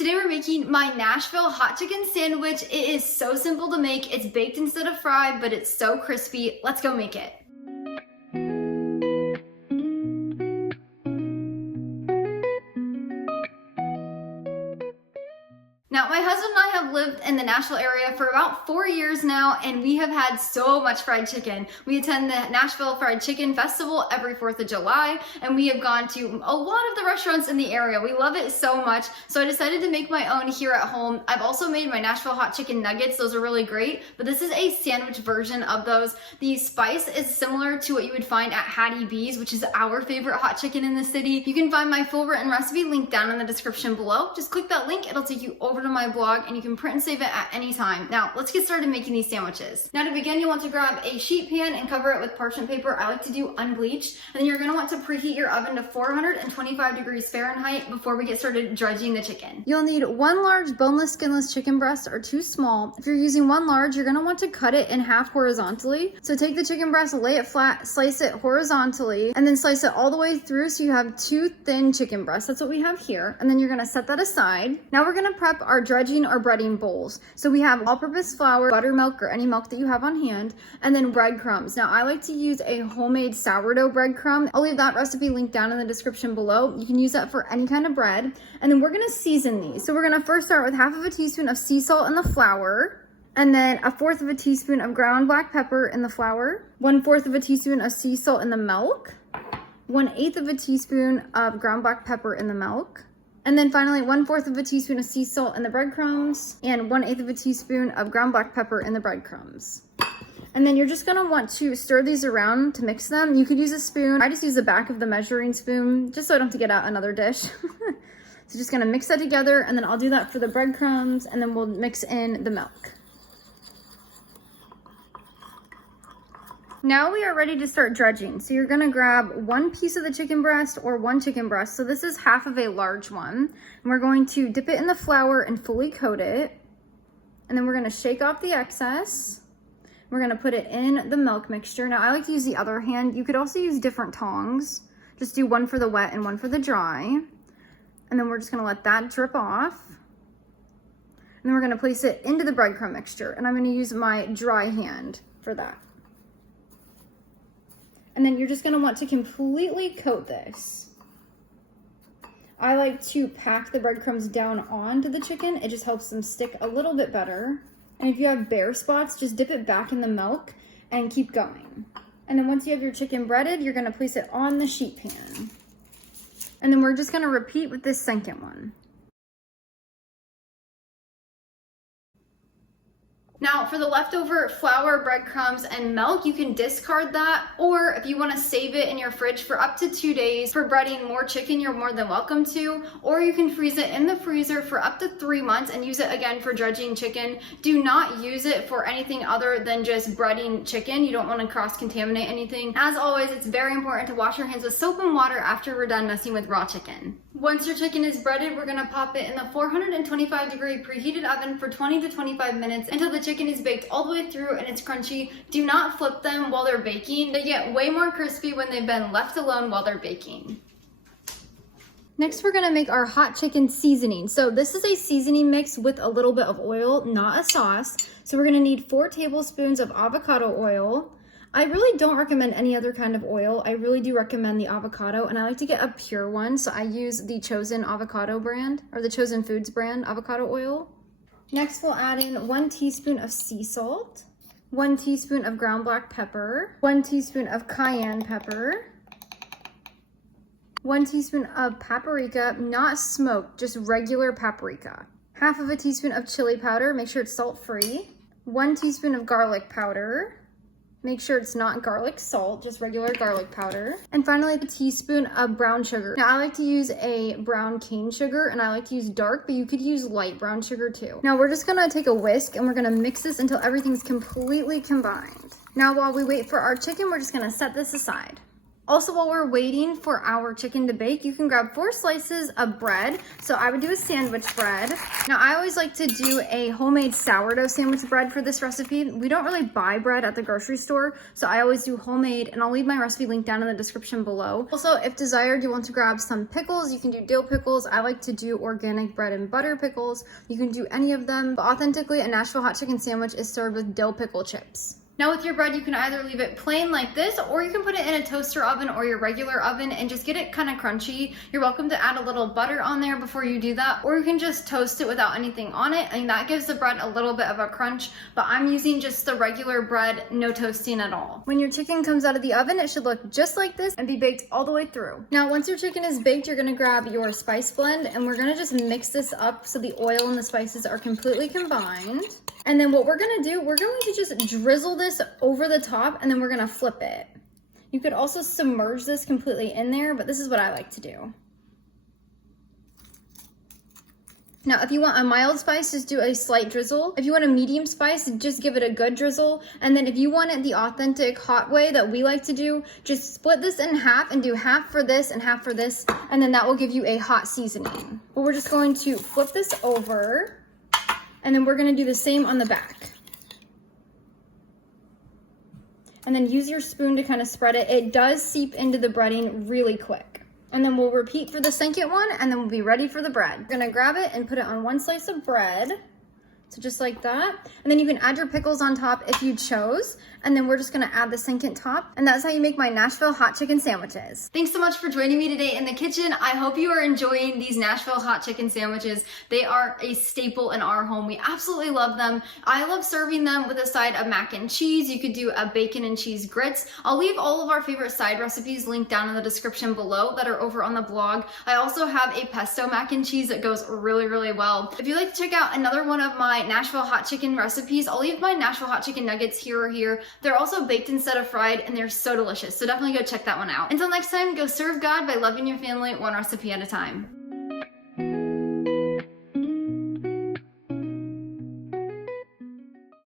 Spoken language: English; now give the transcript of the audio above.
Today we're making my Nashville hot chicken sandwich. It is so simple to make. It's baked instead of fried, but it's so crispy. Let's go make it. Now, my husband and I have lived in the Nashville area for about 4 years now, and we have had so much fried chicken. We attend the Nashville Fried Chicken Festival every 4th of July, and we have gone to a lot of the restaurants in the area. We love it so much, so I decided to make my own here at home. I've also made my Nashville hot chicken nuggets. Those are really great, but this is a sandwich version of those. The spice is similar to what you would find at Hattie-B's, which is our favorite hot chicken in the city. You can find my full written recipe linked down in the description below. Just click that link, it'll take you over to my blog, and you can print and save it at any time. Now, let's get started making these sandwiches. Now, to begin, you'll want to grab a sheet pan and cover it with parchment paper. I like to do unbleached. And then you're gonna want to preheat your oven to 425 degrees Fahrenheit before we get started dredging the chicken. You'll need 1 large boneless, skinless chicken breast or 2 small. If you're using 1 large, you're gonna want to cut it in half horizontally. So take the chicken breast, lay it flat, slice it horizontally, and then slice it all the way through so you have 2 thin chicken breasts. That's what we have here. And then you're gonna set that aside. Now we're gonna prep our dredging or breading bowls. So we have all-purpose flour, buttermilk, or any milk that you have on hand, and then breadcrumbs. Now I like to use a homemade sourdough breadcrumb. I'll leave that recipe linked down in the description below. You can use that for any kind of bread. And then we're gonna season these. So we're gonna first start with half of a teaspoon of sea salt in the flour, and then 1/4 of a teaspoon of ground black pepper in the flour, 1/4 of a teaspoon of sea salt in the milk, 1/8 of a teaspoon of ground black pepper in the milk, and then finally 1/4 of a teaspoon of sea salt in the breadcrumbs, and 1/8 of a teaspoon of ground black pepper in the breadcrumbs. And then you're just gonna want to stir these around to mix them. You could use a spoon. I just use the back of the measuring spoon just so I don't have to get out another dish. So just gonna mix that together, and then I'll do that for the breadcrumbs, and then we'll mix in the milk. Now we are ready to start dredging. So you're gonna grab 1 piece of the chicken breast or 1 chicken breast. So this is half of a large one. And we're going to dip it in the flour and fully coat it. And then we're gonna shake off the excess. We're gonna put it in the milk mixture. Now I like to use the other hand. You could also use different tongs. Just do 1 for the wet and 1 for the dry. And then we're just gonna let that drip off. And then we're gonna place it into the breadcrumb mixture. And I'm gonna use my dry hand for that. And then you're just gonna want to completely coat this. I like to pack the breadcrumbs down onto the chicken. It just helps them stick a little bit better. And if you have bare spots, just dip it back in the milk and keep going. And then once you have your chicken breaded, you're gonna place it on the sheet pan. And then we're just gonna repeat with this second one. Now for the leftover flour, breadcrumbs, and milk, you can discard that, or if you want to save it in your fridge for up to 2 days for breading more chicken, you're more than welcome to, or you can freeze it in the freezer for up to 3 months and use it again for dredging chicken. Do not use it for anything other than just breading chicken. You don't want to cross-contaminate anything. As always, it's very important to wash your hands with soap and water after we're done messing with raw chicken. Once your chicken is breaded, we're gonna pop it in the 425 degree preheated oven for 20 to 25 minutes until the chicken is baked all the way through and it's crunchy. Do not flip them while they're baking. They get way more crispy when they've been left alone while they're baking. Next, we're gonna make our hot chicken seasoning. So this is a seasoning mix with a little bit of oil, not a sauce. So we're gonna need 4 tablespoons of avocado oil. I really don't recommend any other kind of oil. I really do recommend the avocado, and I like to get a pure one. So I use the Chosen avocado brand, or the Chosen Foods brand avocado oil. Next, we'll add in 1 teaspoon of sea salt, 1 teaspoon of ground black pepper, 1 teaspoon of cayenne pepper, 1 teaspoon of paprika, not smoked, just regular paprika, half of a teaspoon of chili powder, make sure it's salt-free, 1 teaspoon of garlic powder, make sure it's not garlic salt, just regular garlic powder. And finally, a teaspoon of brown sugar. Now, I like to use a brown cane sugar, and I like to use dark, but you could use light brown sugar too. Now, we're just gonna take a whisk, and we're gonna mix this until everything's completely combined. Now, while we wait for our chicken, we're just gonna set this aside. Also, while we're waiting for our chicken to bake, you can grab 4 slices of bread. So I would do a sandwich bread. Now, I always like to do a homemade sourdough sandwich bread for this recipe. We don't really buy bread at the grocery store, so I always do homemade, and I'll leave my recipe link down in the description below. Also, if desired, you want to grab some pickles. You can do dill pickles. I like to do organic bread and butter pickles. You can do any of them, but authentically, a Nashville hot chicken sandwich is served with dill pickle chips. Now with your bread, you can either leave it plain like this, or you can put it in a toaster oven or your regular oven and just get it kind of crunchy. You're welcome to add a little butter on there before you do that, or you can just toast it without anything on it, and that gives the bread a little bit of a crunch, but I'm using just the regular bread, no toasting at all. When your chicken comes out of the oven, it should look just like this and be baked all the way through. Now, once your chicken is baked, you're gonna grab your spice blend, and we're gonna just mix this up so the oil and the spices are completely combined. And then what we're gonna do, we're going to just drizzle this over the top, and then we're gonna flip it. You could also submerge this completely in there, but this is what I like to do. Now, if you want a mild spice, just do a slight drizzle. If you want a medium spice, just give it a good drizzle. And then if you want it the authentic hot way that we like to do, just split this in half and do half for this and half for this, and then that will give you a hot seasoning. But we're just going to flip this over, and then we're gonna do the same on the back. And then use your spoon to kind of spread it. It does seep into the breading really quick. And then we'll repeat for the second one, and then we'll be ready for the bread. We're gonna grab it and put it on 1 slice of bread. So just like that. And then you can add your pickles on top if you chose. And then we're just gonna add the second top. And that's how you make my Nashville hot chicken sandwiches. Thanks so much for joining me today in the kitchen. I hope you are enjoying these Nashville hot chicken sandwiches. They are a staple in our home. We absolutely love them. I love serving them with a side of mac and cheese. You could do a bacon and cheese grits. I'll leave all of our favorite side recipes linked down in the description below that are over on the blog. I also have a pesto mac and cheese that goes really, really well. If you'd like to check out another one of my Nashville hot chicken recipes, I'll leave my Nashville hot chicken nuggets here or here. They're also baked instead of fried, and they're so delicious. So definitely go check that one out. Until next time, go serve God by loving your family one recipe at a time.